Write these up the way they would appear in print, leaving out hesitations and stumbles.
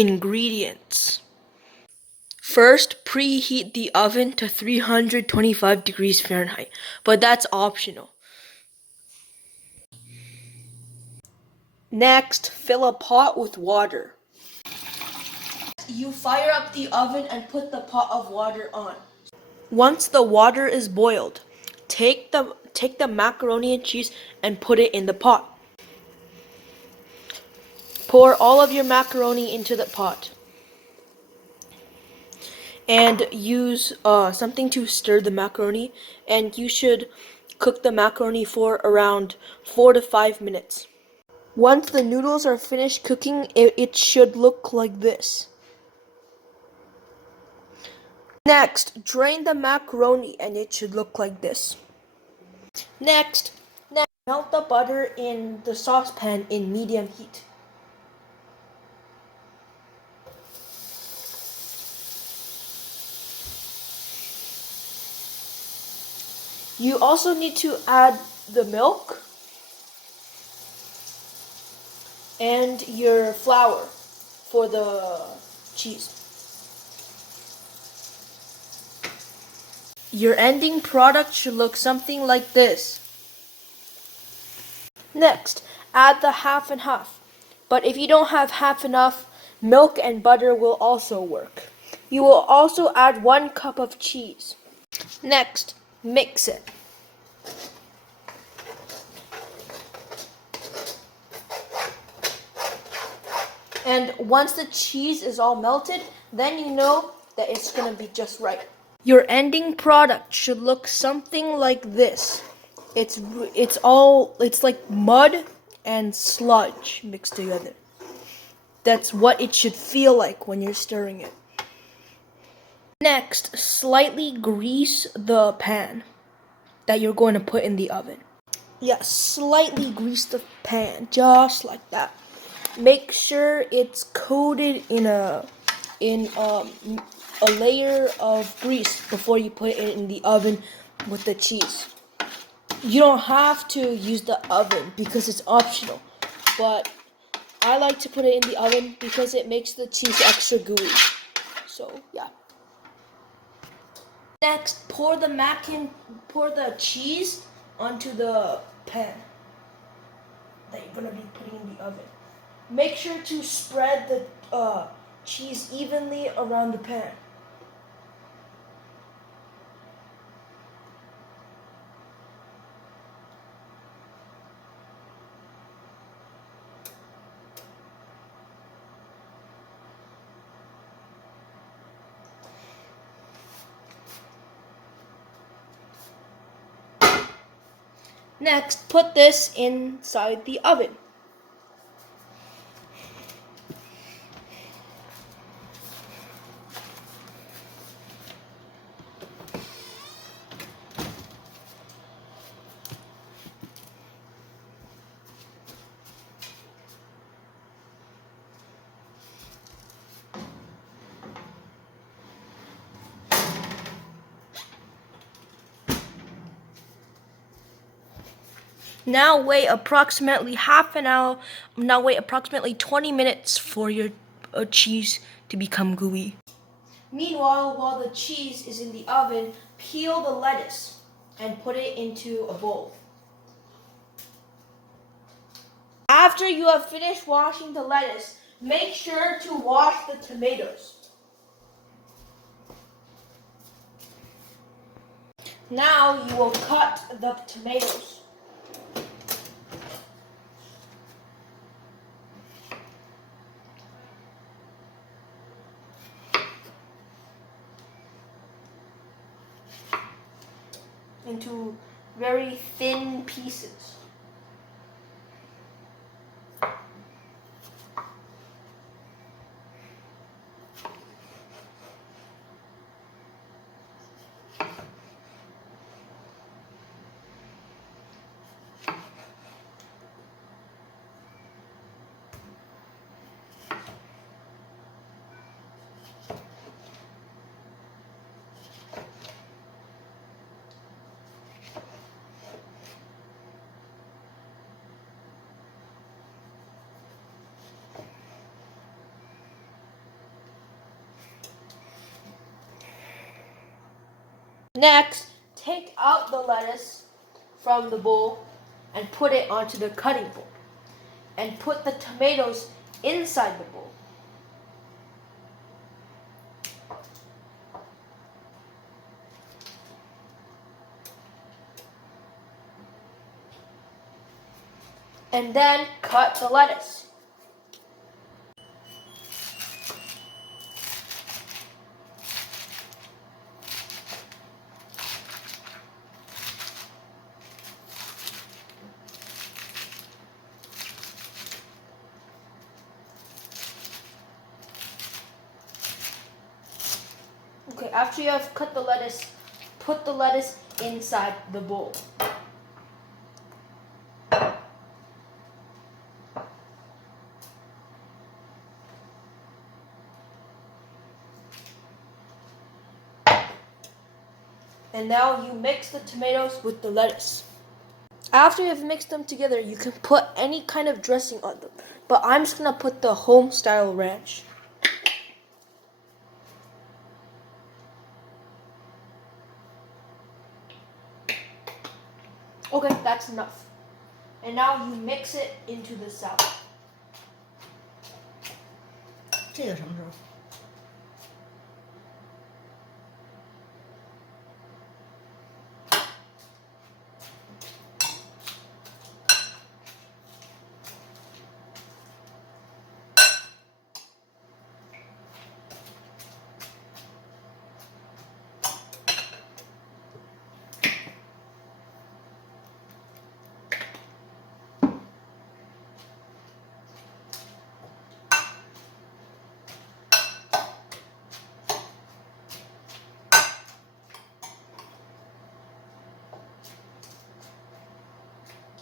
Ingredients. First, preheat the oven to 325 degrees Fahrenheit, but that's optional. Next, fill a pot with water. You fire up the oven and put the pot of water on. Once the water is boiled, take the macaroni and cheese and put it in the pot. Pour all of your macaroni into the pot. And use something to stir the macaroni, and you should cook the macaroni for around 4 to 5 minutes. Once the noodles are finished cooking, it should look like this. Next, drain the macaroni and it should look like this. Next, melt the butter in the saucepan in medium heat. You also need to add the milk and your flour for the cheese. Your ending product should look something like this. Next, add the half and half. But if you don't have half enough, milk and butter will also work. You will also add 1 cup of cheese. Next, mix it. And once the cheese is all melted, then you know that it's gonna be just right. Your ending product should look something like this. It's like mud and sludge mixed together. That's what it should feel like when you're stirring it. Next, slightly grease the pan that you're going to put in the oven. Yeah, slightly grease the pan, just like that. Make sure it's coated in a layer of grease before you put it in the oven with the cheese. You don't have to use the oven because it's optional, but I like to put it in the oven because it makes the cheese extra gooey. So yeah. Next, pour the cheese onto the pan that you're gonna be putting in the oven. Make sure to spread the cheese evenly around the pan. Next, put this inside the oven. Now wait approximately 20 minutes for your cheese to become gooey. Meanwhile, while the cheese is in the oven, peel the lettuce and put it into a bowl. After you have finished washing the lettuce, make sure to wash the tomatoes. Now you will cut the tomatoes. Into very thin pieces. Next, take out the lettuce from the bowl and put it onto the cutting board. And put the tomatoes inside the bowl. And then cut the lettuce. Okay, after you have cut the lettuce, put the lettuce inside the bowl. And now you mix the tomatoes with the lettuce. After you have mixed them together, you can put any kind of dressing on them. But I'm just going to put the home-style ranch. Okay, that's enough. And now you mix it into the salad. 这个什么时候？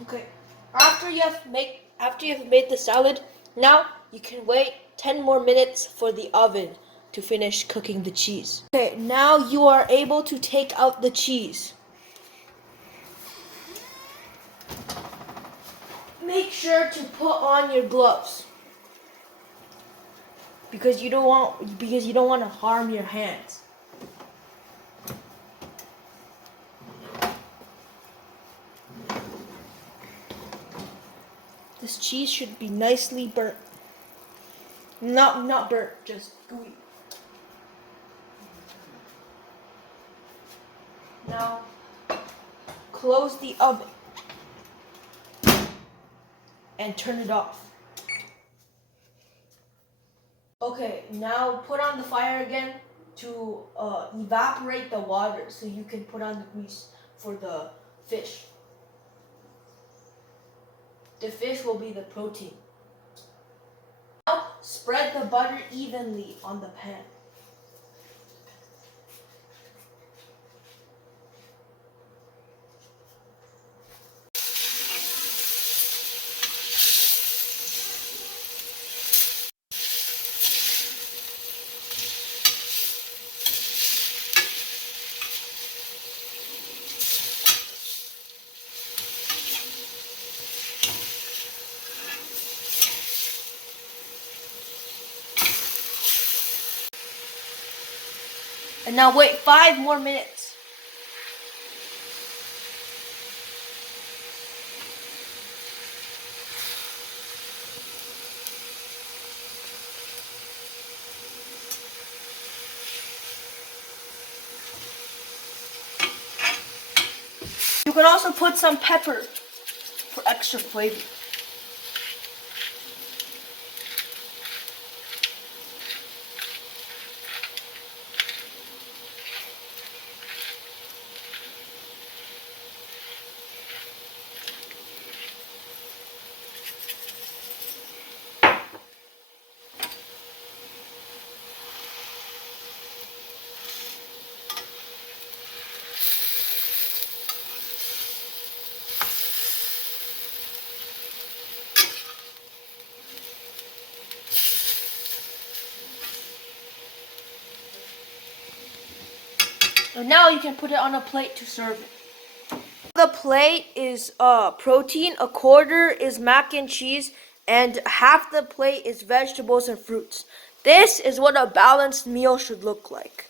Okay, after you have made the salad, now you can wait 10 more minutes for the oven to finish cooking the cheese. Okay, now you are able to take out the cheese. Make sure to put on your gloves because you don't want to harm your hands. This cheese should be nicely burnt. Not burnt, just gooey. Now, close the oven and turn it off. Okay, now put on the fire again to evaporate the water so you can put on the grease for the fish. The fish will be the protein. Now, spread the butter evenly on the pan. And now wait 5 more minutes. You can also put some pepper for extra flavor. And now you can put it on a plate to serve it. The plate is protein, a quarter is mac and cheese, and half the plate is vegetables and fruits. This is what a balanced meal should look like.